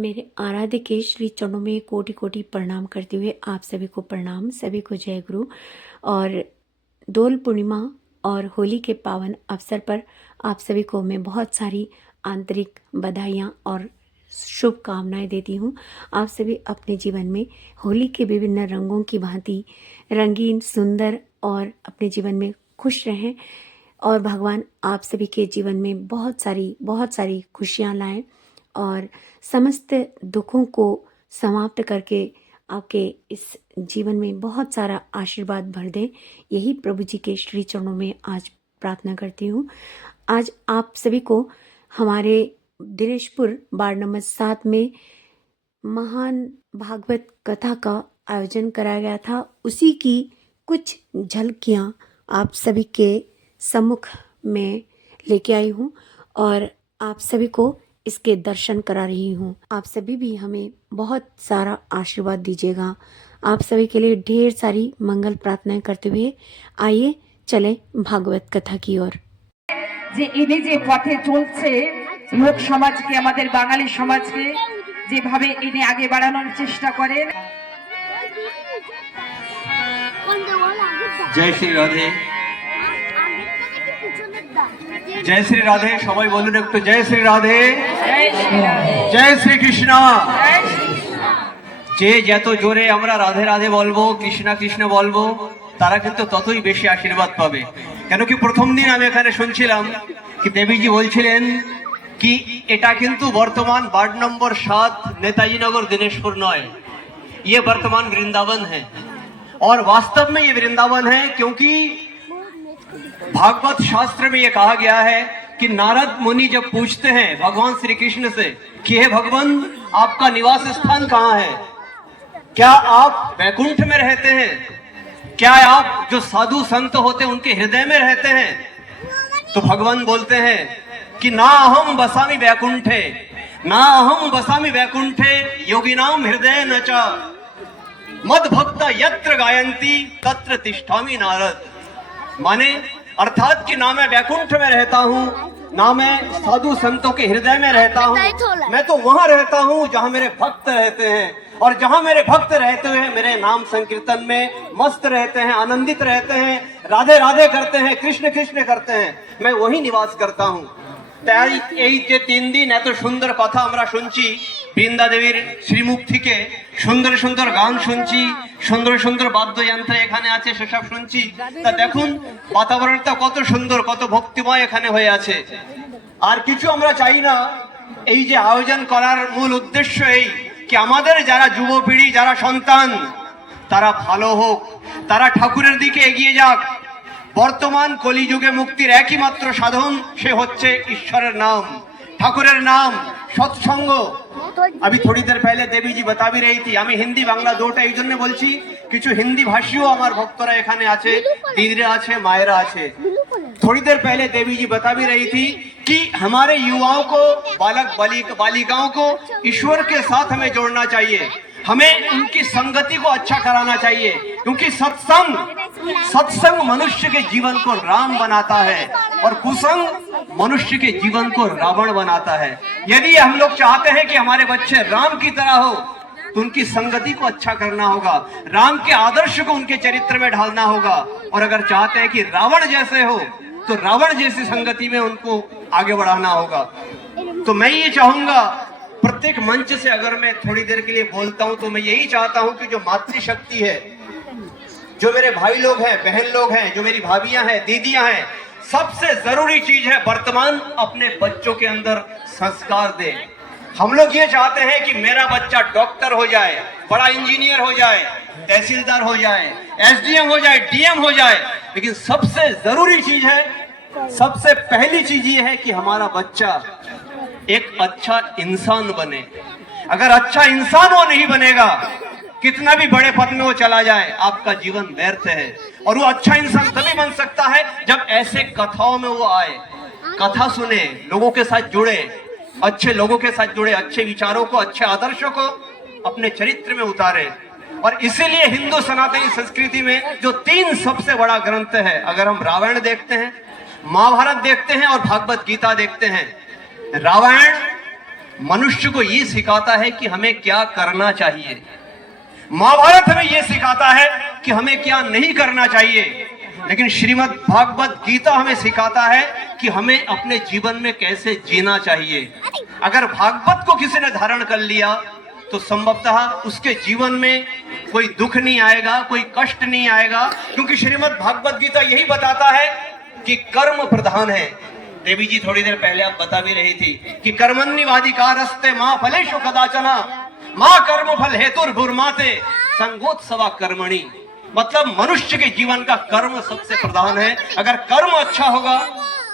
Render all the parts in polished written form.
मेरे आराध्य के श्री चरणों में कोटि कोटि प्रणाम करते हुए आप सभी को प्रणाम, सभी को जय गुरु। और दोल पूर्णिमा और होली के पावन अवसर पर आप सभी को मैं बहुत सारी आंतरिक बधाइयाँ और शुभकामनाएं देती हूँ। आप सभी अपने जीवन में होली के विभिन्न रंगों की भांति रंगीन, सुंदर और अपने जीवन में खुश रहें और भगवान आप सभी के जीवन में बहुत सारी खुशियाँ लाएं और समस्त दुखों को समाप्त करके आपके इस जीवन में बहुत सारा आशीर्वाद भर दें। यही प्रभु जी के श्री चरणों में आज प्रार्थना करती हूँ। आज आप सभी को हमारे दिनेशपुर वार्ड नंबर 7 में महान भागवत कथा का आयोजन कराया गया था। उसी की कुछ झलकियाँ आप सभी के सम्मुख में लेके आई हूँ और आप सभी को इसके दर्शन करा रही हूँ। आप सभी भी हमें बहुत सारा आशीर्वाद दीजिएगा। आप सभी के लिए ढेर सारी मंगल प्रार्थनाएं करते हुए आइए चलें भागवत कथा की ओर। যে ইনি যে পথে চলছে লোক সমাজকে, আমাদের বাঙালি সমাজকে যেভাবে ইনি আগে বাড়ানোর চেষ্টা করেন। জয় শ্রী রাধে, জয় শ্রী রাধে। সবাই বলুন একটু জয় শ্রী রাধে, জয় শ্রী কৃষ্ণ। যে যত জোরে আমরা রাধে রাধে বলবো, কৃষ্ণা কৃষ্ণ বলবো, তারা কিন্তু ততই বেশি আশীর্বাদ পাবে। কেন কি প্রথম দিন আমি এখানে শুনছিলাম কি দেবীজি বলছিলেন कि এটা কিন্তু বর্তমান वार्ड नंबर 7 नेताजी नगर दिनेशपुर नॉय, ये वर्तमान वृंदावन है। और वास्तव में ये वृंदावन है क्योंकि भागवत शास्त्र में ये कहा गया है कि नारद मुनि जब पूछते हैं भगवान श्री कृष्ण से कि हे भगवान आपका निवास स्थान कहाँ है, क्या आप वैकुंठ में रहते हैं, क्या आप जो साधु संत होते उनके हृदय में रहते हैं? तो भगवान बोलते हैं कि ना अहम बसामि वैकुंठे, ना अहम बसामि वैकुंठे, योगिनाम हृदय न च मद भक्त यत्र गायन्ति तत्र तिष्ठामि नारद। माने अर्थात कि ना मैं वैकुंठ में रहता हूँ, ना मैं साधु संतों के हृदय में रहता हूँ, मैं तो वहां रहता हूँ जहाँ मेरे भक्त रहते हैं। और जहाँ मेरे भक्त रहते हुए मेरे नाम संकीर्तन में मस्त रहते हैं, आनंदित रहते हैं, राधे राधे करते हैं, कृष्ण कृष्ण करते हैं, मैं वही निवास करता हूँ। তাই এই যে 3 দিন এত সুন্দর কথা আমরা শুনছি, বৃন্দা দেবীর শ্রীমুখ থেকে সুন্দর সুন্দর গান শুনছি, সুন্দর সুন্দর বাদ্যযন্ত্র এখানে আছে সেসব শুনছি। তা দেখুন বাতাবরণটা কত সুন্দর, কত ভক্তিময় এখানে হয়ে আছে। আর কিছু আমরা চাই না, এই যে আয়োজন করার মূল উদ্দেশ্য এই कि আমাদের যারা যুবপিঢ়ি, যারা সন্তান, তারা ভালো হোক, তারা ঠাকুরের দিকে এগিয়ে যাক। বর্তমান কলিযুগে মুক্তির একই মাত্র সাধন, সে হচ্ছে ঈশ্বরের नाम, ঠাকুরের नाम, সৎসঙ্গ। अभी थोड़ी देर पहले देवी जी बता भी रही थी, আমি হিন্দি বাংলা দুটোই এই জন্য বলছি, কিছু হিন্দি ভাষীও আমার ভক্তরা এখানে আছে, দিদিরা আছে, মায়েরা আছে। थोड़ी देर पहले देवी जी बता भी रही थी कि हमारे युवाओं को, बालक बालिकाओं को ईश्वर के साथ हमें जोड़ना चाहिए, हमें उनकी संगति को अच्छा कराना चाहिए, क्योंकि सत्संग मनुष्य के जीवन को राम बनाता है और कुसंग मनुष्य के जीवन को रावण बनाता है। यदि हम लोग चाहते हैं कि हमारे बच्चे राम की तरह हो तो उनकी संगति को अच्छा करना होगा, राम के आदर्श को उनके चरित्र में ढालना होगा। और अगर चाहते हैं कि रावण जैसे हो तो रावण जैसी संगति में उनको आगे बढ़ाना होगा। तो मैं ये चाहूंगा, प्रत्येक मंच से अगर मैं थोड़ी देर के लिए बोलता हूं तो मैं यही चाहता हूं कि जो मातृशक्ति है, जो मेरे भाई लोग हैं, बहन लोग हैं, जो मेरी भाभियां हैं, दीदियां हैं, सबसे जरूरी चीज है वर्तमान अपने बच्चों के अंदर संस्कार दे। हम लोग ये चाहते हैं कि मेरा बच्चा डॉक्टर हो जाए, बड़ा इंजीनियर हो जाए, तहसीलदार हो जाए, एसडीएम हो जाए, डीएम हो जाए, लेकिन सबसे जरूरी चीज है, सबसे पहली चीज ये है कि हमारा बच्चा एक अच्छा इंसान बने। अगर अच्छा इंसान वो नहीं बनेगा, कितना भी बड़े पद में वो चला जाए, आपका जीवन व्यर्थ है। और वो अच्छा इंसान तभी बन सकता है जब ऐसे कथाओं में वो आए, कथा सुने, लोगों के साथ जुड़े, अच्छे लोगों के साथ जुड़े, अच्छे विचारों को, अच्छे आदर्शों को अपने चरित्र में उतारे। और इसीलिए हिंदू सनातनी संस्कृति में जो 3 सबसे बड़ा ग्रंथ है, अगर हम रामायण देखते हैं, महाभारत देखते हैं और भागवत गीता देखते हैं, रामायण मनुष्य को ये सिखाता है कि हमें क्या करना चाहिए। महाभारत हमें ये सिखाता है कि हमें क्या नहीं करना चाहिए, लेकिन श्रीमद् भागवत गीता हमें सिखाता है कि हमें अपने जीवन में कैसे जीना चाहिए। अगर भागवत को किसी ने धारण कर लिया तो संभवतः उसके जीवन में कोई दुख नहीं आएगा, कोई कष्ट नहीं आएगा, क्योंकि श्रीमद् भागवत गीता यही बताता है कि कर्म प्रधान है। देवी जी थोड़ी देर पहले आप बता भी रही थी कि कर्मण्यवाधिकारस्ते मां फलेषु कदाचन मां कर्म फल हेतुर्भुर्माते संगोत्सवा कर्मणि। मतलब मनुष्य के जीवन का कर्म सबसे प्रधान है। अगर कर्म अच्छा होगा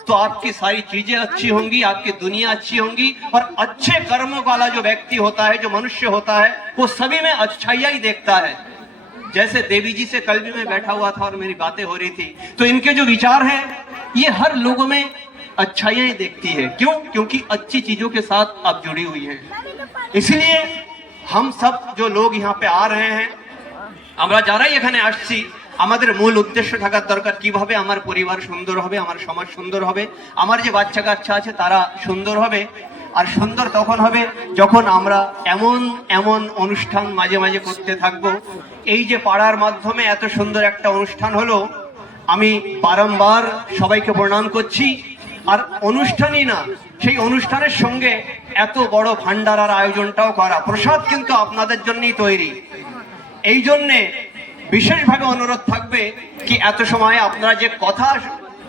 तो आपकी सारी चीजें अच्छी होंगी, आपकी दुनिया अच्छी होंगी, और अच्छे कर्म वाला जो व्यक्ति होता है, जो मनुष्य होता है, वो सभी में अच्छाइयां ही देखता है। जैसे देवी जी से कल भी मैं बैठा हुआ था और मेरी बातें हो रही थी, तो इनके जो विचार है ये हर लोगों में अच्छाइयां ही देखती है। क्यों? क्योंकि अच्छी चीजों के साथ आप जुड़ी हुई हैं। इसलिए हम सब जो लोग यहाँ पे आ रहे हैं, আমরা যারাই এখানে আসছি, আমাদের মূল উদ্দেশ্য থাকার দরকার কিভাবে আমার পরিবার সুন্দর হবে, আমার সমাজ সুন্দর হবে, আমার যে বাচ্চা কাচ্চা আছে তারা সুন্দর হবে। আর সুন্দর তখন হবে যখন আমরা এমন এমন অনুষ্ঠান মাঝে মাঝে করতে থাকবো। এই যে পাড়ার মাধ্যমে এত সুন্দর একটা অনুষ্ঠান হলো, আমি বারংবার সবাইকে প্রণাম করছি। আর অনুষ্ঠানই না, সেই অনুষ্ঠানের সঙ্গে এত বড় ভান্ডারার আয়োজনটাও করা, প্রসাদ কিন্তু আপনাদের জন্যই তৈরি। এই জন্যে বিশেষভাবে অনুরোধ থাকবে কি এত সময় আপনারা যে কথা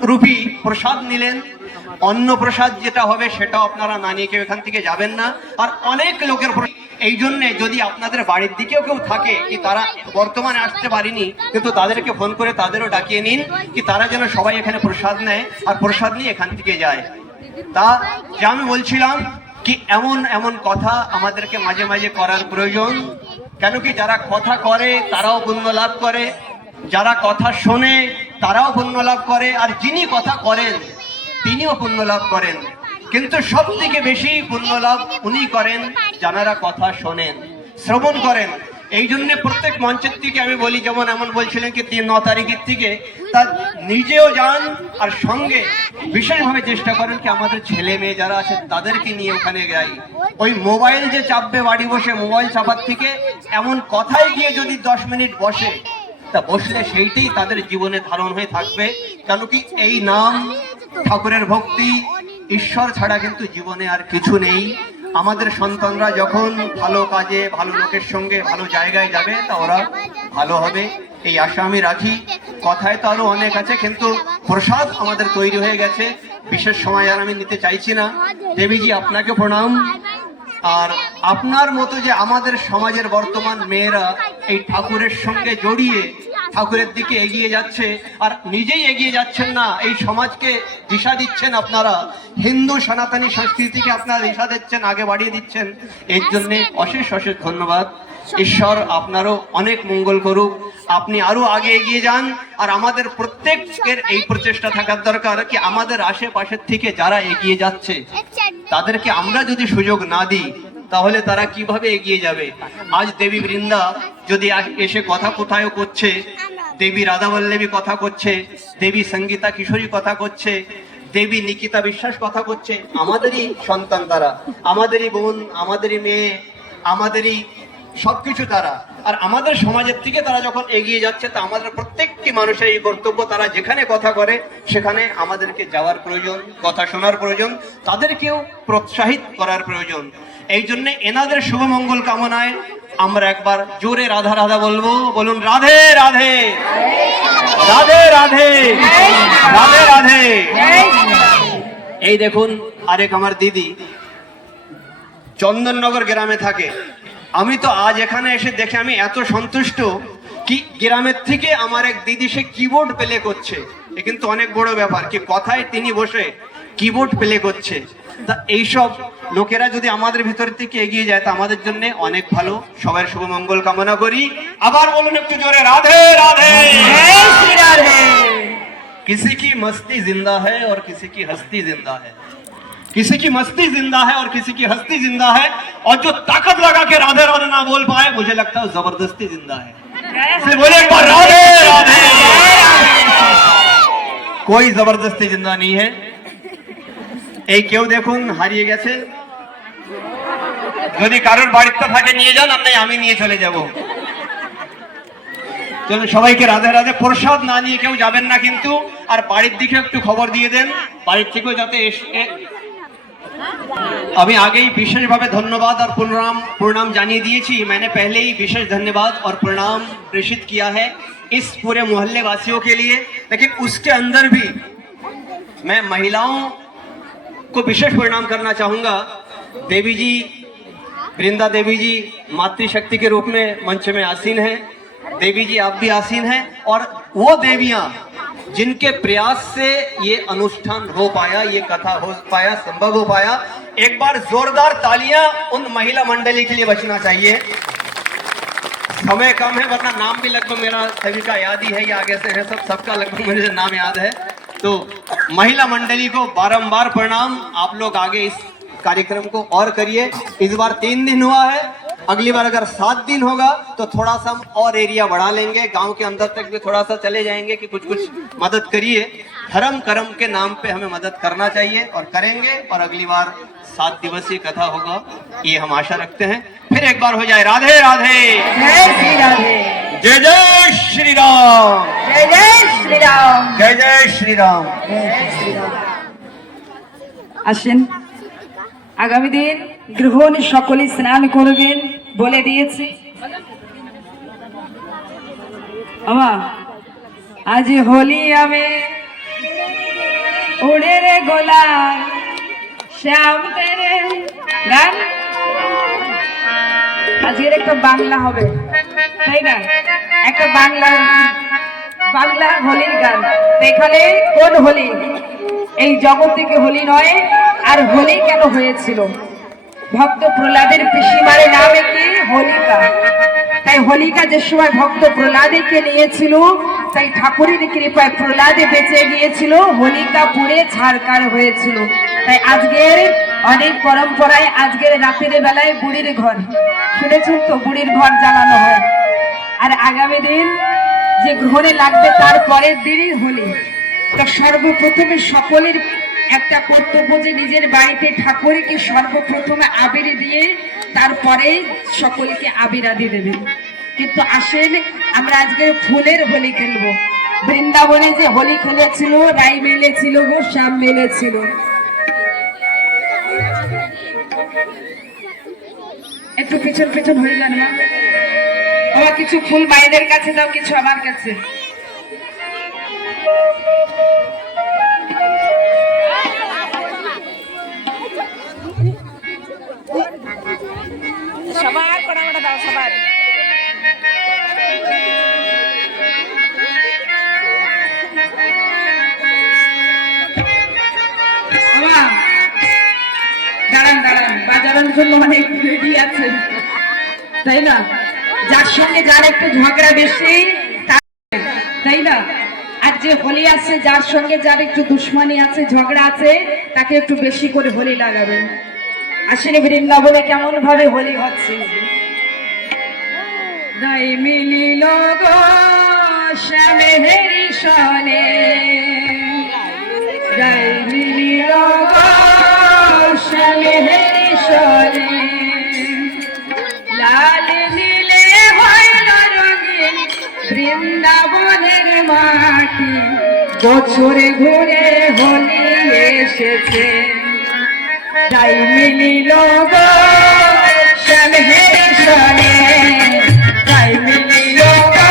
রূপী প্রসাদ নিলেন, অন্ন প্রসাদ যেটা হবে সেটাও আপনারা না নিয়ে কেউ এখান থেকে যাবেন না। আর অনেক লোকের এই জন্যে যদি আপনাদের বাড়ির দিকেও কেউ থাকে কি তারা বর্তমানে আসতে পারেনি, কিন্তু তাদেরকে ফোন করে তাদেরও ডাকিয়ে নিন কি তারা যেন সবাই এখানে প্রসাদ নেয় আর প্রসাদ নিয়ে এখান থেকে যায়। তা যে আমি বলছিলাম কি এমন এমন কথা আমাদেরকে মাঝে মাঝে করার প্রয়োজন। কেন কি যারা কথা করে তারাও পুণ্য লাভ করে, যারা কথা শোনে তারাও পুণ্য লাভ করে, আর যিনি কথা করেন তিনিও পুণ্য লাভ করেন। কিন্তু সব থেকে বেশি পুণ্য লাভ উনি করেন যারা কথা শোনেন, শ্রবণ করেন। এই জন্য প্রত্যেক মঞ্চের থেকে আমি বলি, যেমন এমন বলছিলেন কি 9 তারিখের থেকে তা নিজেও যান আর সঙ্গে বিশেষভাবে চেষ্টা করেন কি আমাদের ছেলে মেয়ে যারা আছে তাদেরকে নিয়ে ওখানে যাই। ওই মোবাইল যে চাপবে বাড়ি বসে, মোবাইল চাপার থেকে এমন কথায় গিয়ে যদি 10 মিনিট বসে, তা বসলে সেইটাই তাদের জীবনে ধারণ হয়ে থাকবে। কেন কি এই নাম, ঠাকুরের ভক্তি, ঈশ্বর ছাড়া কিন্তু জীবনে আর কিছু নেই। আমাদের সন্তানরা যখন ভালো কাজে, ভালো লোকের সঙ্গে, ভালো জায়গায় যাবে তা ওরা ভালো হবে, এই আশা আমি রাখি। কথায় তো আরো অনেক আছে, কিন্তু প্রসাদ আমাদের তৈরি হয়ে গেছে। বিশেষ সময় আর আমি নিতে চাইছি না। দেবীজি আপনাকে প্রণাম। আর আপনার মতো যে আমাদের সমাজের বর্তমান মেয়েরা এই ঠাকুরের সঙ্গে জড়িয়ে ঠাকুরের দিকে এগিয়ে যাচ্ছে, আর নিজেই এগিয়ে যাচ্ছেন না, এই সমাজকে দিশা দিচ্ছেন আপনারা, হিন্দু সনাতনী সংস্কৃতিকে আপনারা দিশা দিচ্ছেন, আগে বাড়িয়ে দিচ্ছেন, এর জন্য অশেষ অশেষ ধন্যবাদ। ঈশ্বর আপনারও অনেক মঙ্গল করুক, আপনি আরো আগে এগিয়ে যান। আর আমাদের প্রত্যেকের এই প্রচেষ্টা থাকার দরকার কি আমাদের আশেপাশের থেকে যারা এগিয়ে যাচ্ছে তাদেরকে আমরা যদি সুযোগ না দিই তাহলে তারা কিভাবে এগিয়ে যাবে। আজ দেবী বৃন্দা যদি এসে কথা কোথায় করছে, দেবী রাধাবল্লভী কথা করছে, দেবী সঙ্গীতা কিশোরী কথা করছে, দেবী নিকিতা বিশ্বাস কথা করছে, আমাদেরই সন্তান তারা, আমাদেরই বোন, আমাদেরই মেয়ে, আমাদেরই সবকিছু তারা। আর আমাদের সমাজের থেকে তারা যখন এগিয়ে যাচ্ছে, তা আমাদের প্রত্যেকটি মানুষের এই কর্তব্য, তারা যেখানে কথা করে সেখানে আমাদেরকে যাওয়ার প্রয়োজন, কথা শোনার প্রয়োজন, তাদেরকেও প্রোৎসাহিত করার প্রয়োজন। এই জন্য এনাদের শুভমঙ্গল কামনায় আমরা একবার জোরে রাধা রাধা বলবো। বলুন রাধে রাধে, রাধে রাধে, রাধে রাধে। এই দেখুন আরেক আমার দিদি চন্দননগর গ্রামে থাকে। আমি তো আজ এখানে এসে দেখে আমি এত সন্তুষ্ট কি গ্রামের থেকে আমার এক দিদি সে কিবোর্ড প্লে করছে। এ কিন্তু অনেক বড় ব্যাপার কি কথায় তিনি বসে কিবোর্ড প্লে করছে। তা এইসব লোকেরা যদি আমাদের ভিতর থেকে এগিয়ে যায় তা আমাদের জন্য অনেক ভালো। সবার শুভ মঙ্গল কামনা করি। আবার বলুন একটু জোরে রাধে রাধে, রাধে। किसी की मस्ती जिंदा है और किसी की हस्ती जिंदा है, किसी की मस्ती जिंदा है और किसी की हस्ती जिंदा है, और जो ताकत लगा के राधे राधे ना बोल पाए मुझे लगता है जबरदस्ती जिंदा है। बोले एक बार राधे राधे। कोई जबरदस्ती जिंदा नहीं है। এই কেউ দেখুন হারিয়ে গেছে, যদি কারোর বাড়িতে থাকে নিয়ে যান, আর নাই আমি নিয়ে চলে যাব। চলুন সবাইকে রাধে রাধে। প্রসাদ না নিয়ে কেউ যাবেন না কিন্তু, আর বাড়ির দিকে একটু খবর দিয়ে দেন, বাড়ির থেকেও যাতে এসে। अभी आगे ही विशेष भावे धन्यवाद और प्रणाम जानिए दिए। मैंने पहले ही विशेष धन्यवाद और प्रणाम प्रेषित किया है इस पूरे मोहल्ले वासियों के लिए, लेकिन उसके अंदर भी मैं महिलाओं को विशेष प्रणाम करना चाहूंगा। देवी जी, वृंदा देवी जी मातृशक्ति के रूप में मंच में आसीन हैं। देवी जी आप भी आसीन हैं, और वो देवियां जिनके प्रयास से ये अनुष्ठान हो पाया, ये कथा हो पाया, संभव हो पाया। एक बार जोरदार तालियां उन महिला मंडली के लिए बचना चाहिए। समय कम है, वरना नाम भी लगभग मेरा सभी का याद ही है, ये आगे से है सब, सबका लगभग मुझे नाम याद है। तो महिला मंडली को बारंबार प्रणाम। आप लोग आगे इस कार्यक्रम को और करिए। इस बार 3 दिन हुआ है, अगली बार अगर 7 दिन होगा तो थोड़ा सा हम और एरिया बढ़ा लेंगे, गांव के अंदर तक भी थोड़ा सा चले जाएंगे कि कुछ कुछ मदद करिए। धर्म कर्म के नाम पे हमें मदद करना चाहिए, और करेंगे। और अगली बार 7 दिवसीय कथा होगा, ये हम आशा रखते हैं। फिर एक बार हो जाए राधे राधे, जय श्री राधे, जय जय श्री राम, जय जय श्री राम, जय जय श्री राम। আসেন, আগামী দিন গৃহিণী সকলে স্নান করবেন বলে দিয়েছি। আমা আজ হোলি আমি উড়ে রে গোলাল শ্যাম তেরে গান। আজকের একটা বাংলা হবে, তাই না? একটা বাংলা হোলির গান। এখানে কোন হোলি? এই জগৎ থেকে হোলি নয়। আর হোলি কেন হয়েছিল? ভক্ত প্রহ্লাদের পিসিমার নামে কি? হোলিকা। তাই হোলিকা যে সময় ভক্ত প্রহ্লাদকে নিয়েছিল, তাই ঠাকুরের কৃপায় প্রহ্লাদে বেঁচে গিয়েছিল, হোলিকা পুড়ে ছারকার হয়েছিল। তাই আজকের অনেক পরম্পরায় আজকের রাতের বেলায় বুড়ির ঘর, শুনেছেন তো, বুড়ির ঘর জ্বালানো হয়। আর আগামী দিন যে গ্রহণে লাগবে তার পরের দিনই হোলি। তো সর্বপ্রথমে সকলের একটা কর্তব্য যে নিজের বাড়িতে ঠাকুরকে সর্বপ্রথমে আবির দিয়ে তারপরে সকলকে আবির আদি দেবেন। কিন্তু আসেন, আমরা আজকে ফুলের হোলি খেলবো। বৃন্দাবনে যে হোলি খেলেছিল, রাই মেলেছিল গো, শ্যাম মেলেছিল। একটু পেছন পেছন হয়ে যান না বাবা, কিছু ফুল মায়েদের কাছে দাও, কিছু আমার কাছে। সবার কড়া কড়া দাও, সবার। দাঁড়ান দাঁড়ান, বাজানোর জন্য অনেক রেডি আছে, তাই না? যার সঙ্গে যার একটু ঝগড়া বেশি, তাই না? আর যে হোলি আছে, যার সঙ্গে যার একটু দুশ্মনী আছে, ঝগড়া আছে, তাকে একটু বেশি করে হোলি লাগাবেন। আসলে বৃন্দাবনে কেমন ভাবে হোলি হচ্ছে। গাই মিলিল গো শ্যামেরি সনে, গাই মিলিল গো শ্যামেরি সনে, লাল নীলে হইল রঙিন বৃন্দাবনের মাটি, বছরে ঘুরে হোলি এসেছে। গাই মিলিল গো শ্যামেরি সনে, গাই মিলিল গো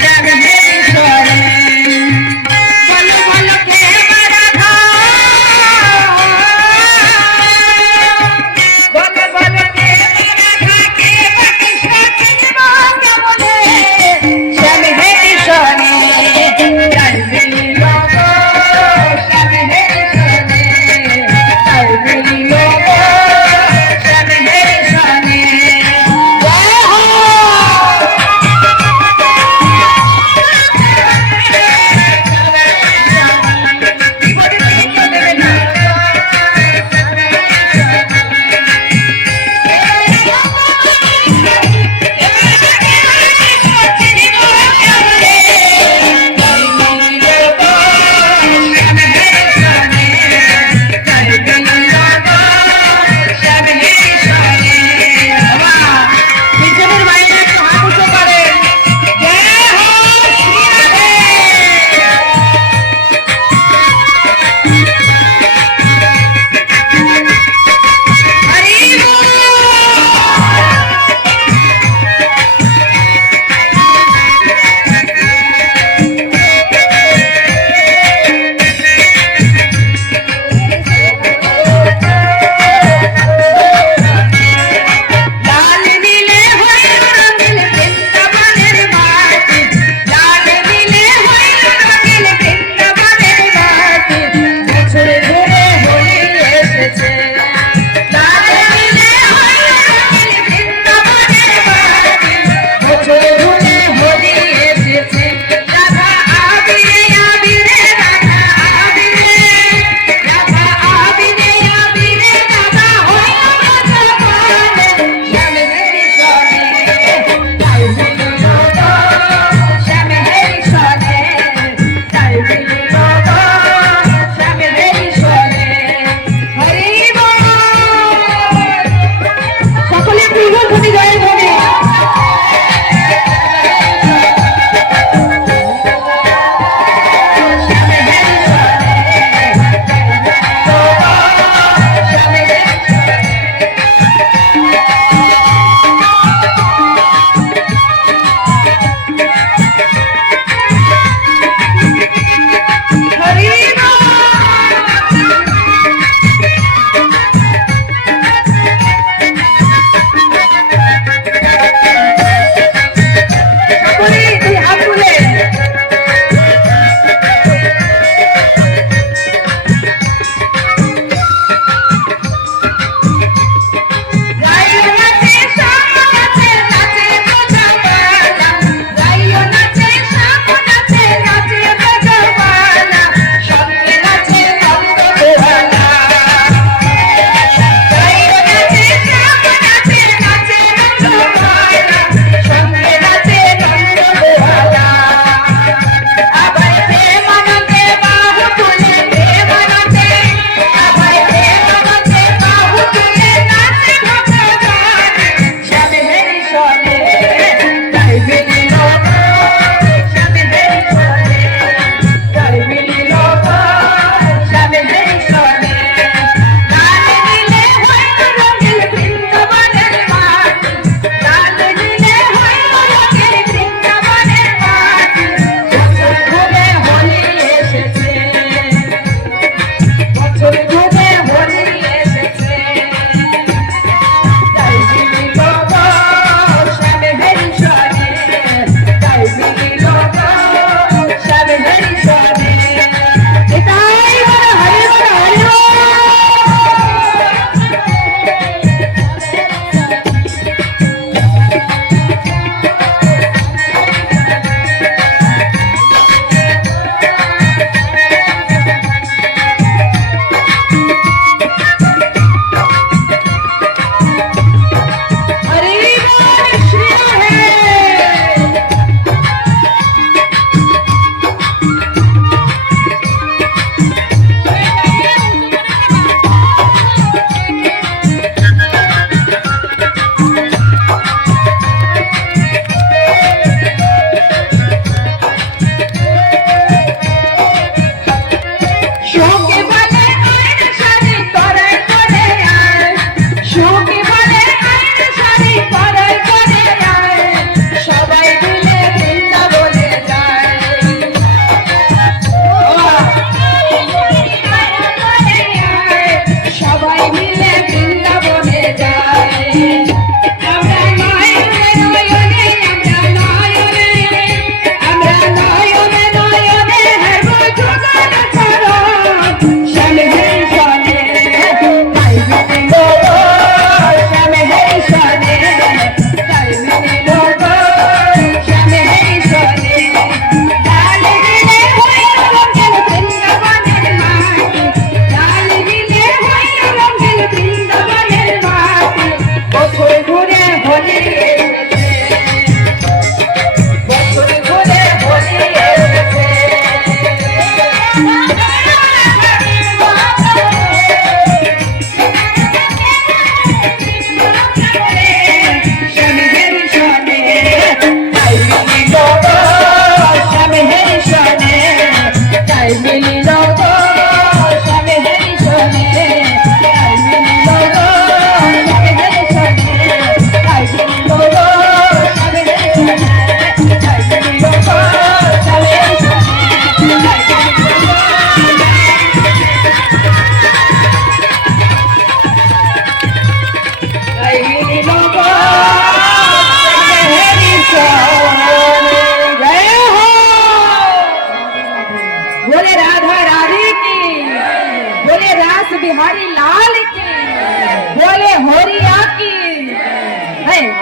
শ্যামেরি সনে। বলো বলো কে রাধা, বলো বলো কে রাধা, কে কৃষ্ণ, কৃষ্ণ কেমনে শ্যামেরি সনে। গাই মিলিল গো শ্যামেরি সনে, গাই মিলিল গো শ্যামেরি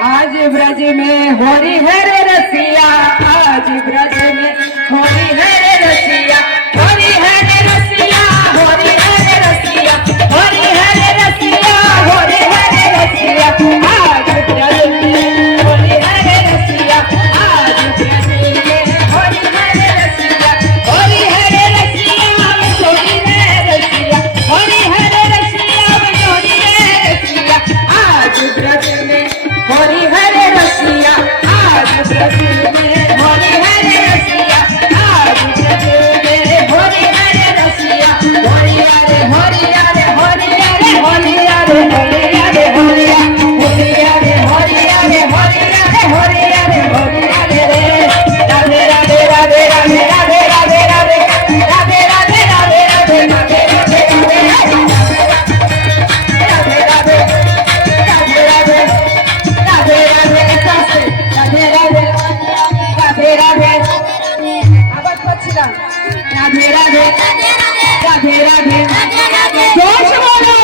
आज ब्रज में होरी है रे रसिया, आज ब्रज में होरी है रे रसिया, होरी है रे रसिया, होरी है रे रसिया, होरी है रे रसिया, होरी है रे रसिया, आज ब्रज में होरी है रे रसिया, आज ब्रज में होरी है रे रसिया, होरी है रे रसिया, होरी है रसिया, होरी है रे रसिया, होरी है रसिया, आज ब्रज में होरी है रे रसिया, आज ब्रज में होरी है रे रसिया, आज ब्रज में होरी है रे रसिया, होरिया रे होरिया रे होरिया रे होरिया रे होरिया रे होरिया, होरिया रे होरिया रे होरिया रे होरिया रे होरिया रे रे, राधे राधे राधे राधे राधे राधे राधे राधे राधे राधे राधे राधे राधे राधे राधे राधे राधे राधे राधे কাছে রাধে রাধে রাধে রাধে আবার পাচ্ছিলাম রাধে রাধে রাধে রাধে জোশ বলো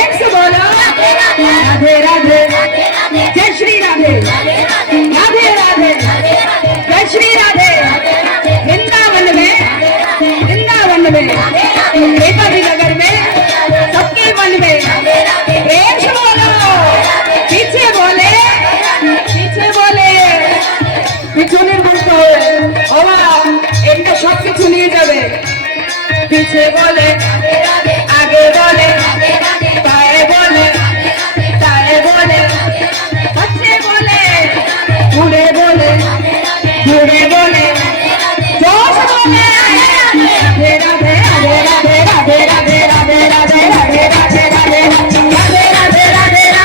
এক বলো রাধে রাধে জয় শ্রী রাধে রাধে রাধে जय श्री राधे वृंदावन में नेताजी नगर में सबके मन में प्रेम से बोलो पीछे बोले পিছনের বলতে হবে বাবা এটা সব কিছু নিয়ে যাবে পিছে বলে আগে বলে পায়ে বলে তায়ে বলে পাশে বলে ঘুরে বলে ঘুরে বলে জোশ বলে রাধে রাধে রাধে রাধে রাধে রাধে রাধে রাধে রাধে রাধে রাধে রাধে রাধে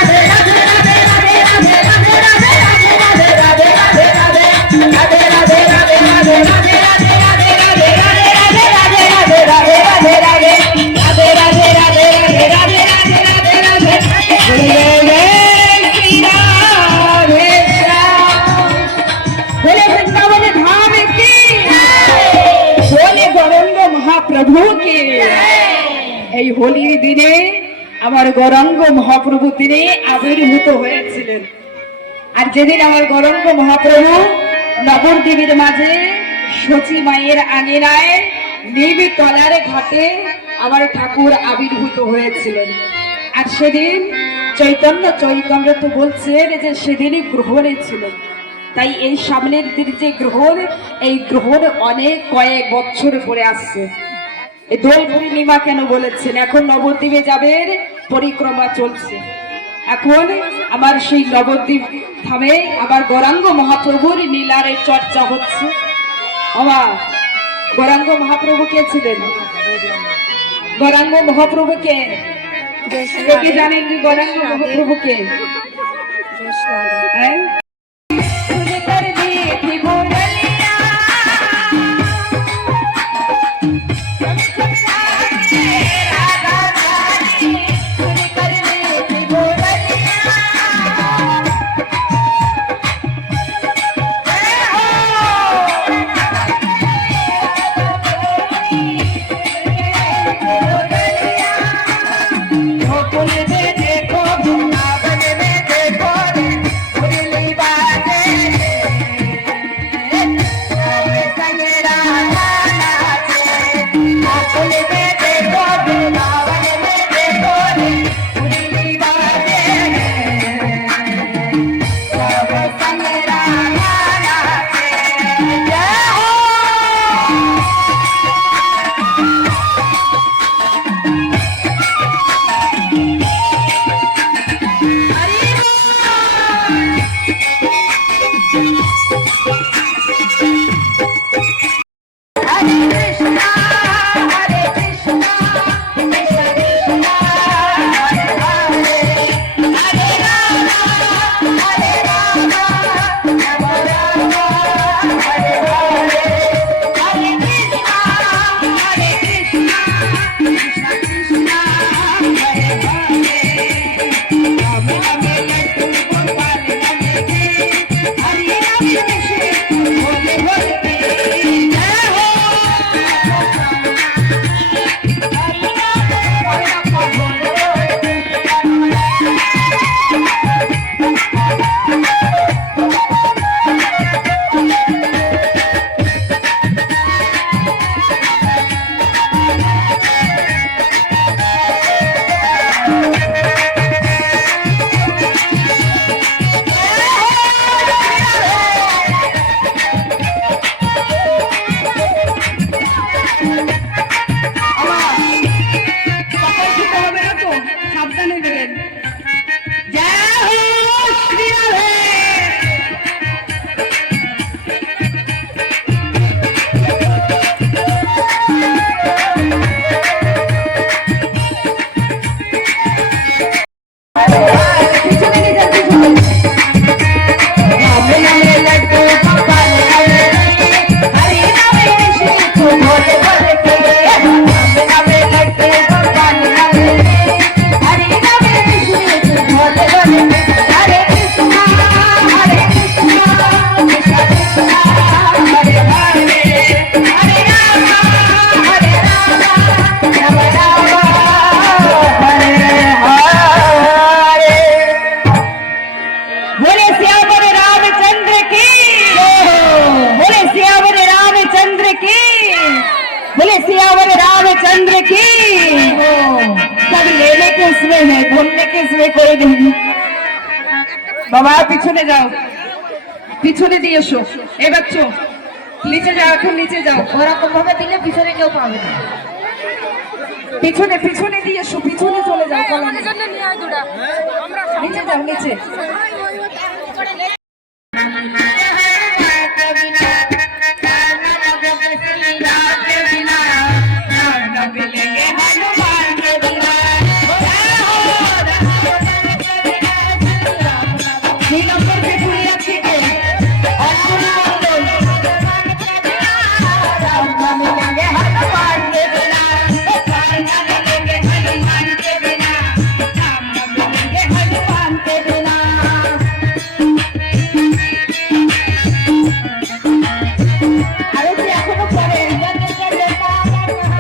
প্রভু কে এই হোলির দিনে আমার গৌরাঙ্গ মহাপ্রভু তিনি আবির্ভূত হয়েছিলেন। আর যেদিন আমার গৌরাঙ্গ মহাপ্রভু নবদ্বীপের মাঝে সচী মায়ের আঙিনায় নিবি তলার ঘাটে আমার ঠাকুর আবির্ভূত হয়েছিলেন। আর সেদিন চৈতন্য চৈতন্যত বলছেন যে সেদিনই গ্রহণে ছিলেন। তাই এই সামনের দিন যে গ্রহণ, এই গ্রহণ অনেক কয়েক বছর পরে আসছে। এই দোল পূর্ণিমা কেন বলেছেন? এখন নবদ্বীপে যাবেন, পরিক্রমা চলছে। এখন আমার সেই নবদ্বীপ ধামে আমার গৌরাঙ্গ মহাপ্রভুর লীলার চর্চা হচ্ছে। আমার গৌরাঙ্গ মহাপ্রভু কে ছিলেন? গৌরাঙ্গ মহাপ্রভু কে জানেন? গৌরাঙ্গ মহাপ্রভু কে? देखो वृंदावन में देखो रे इसमें कोई नहीं। বাবা পিছনে যাও, পিছনে দিয়ে এসো। এই বাচ্চো নিচে যাও, এখন নিচে যাও। ওরকম ভাবে দিলে পিছনে কেউ পাবে না। পিছনে পিছনে দিয়ে এসো, পিছনে চলে যাও। আমাদের জন্য নিয়ে আয় দুটা। আমরা নিচে যাও, নিচে। আরে কি এখনো পরে?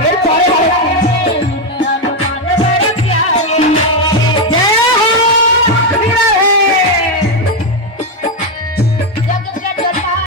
এর পরে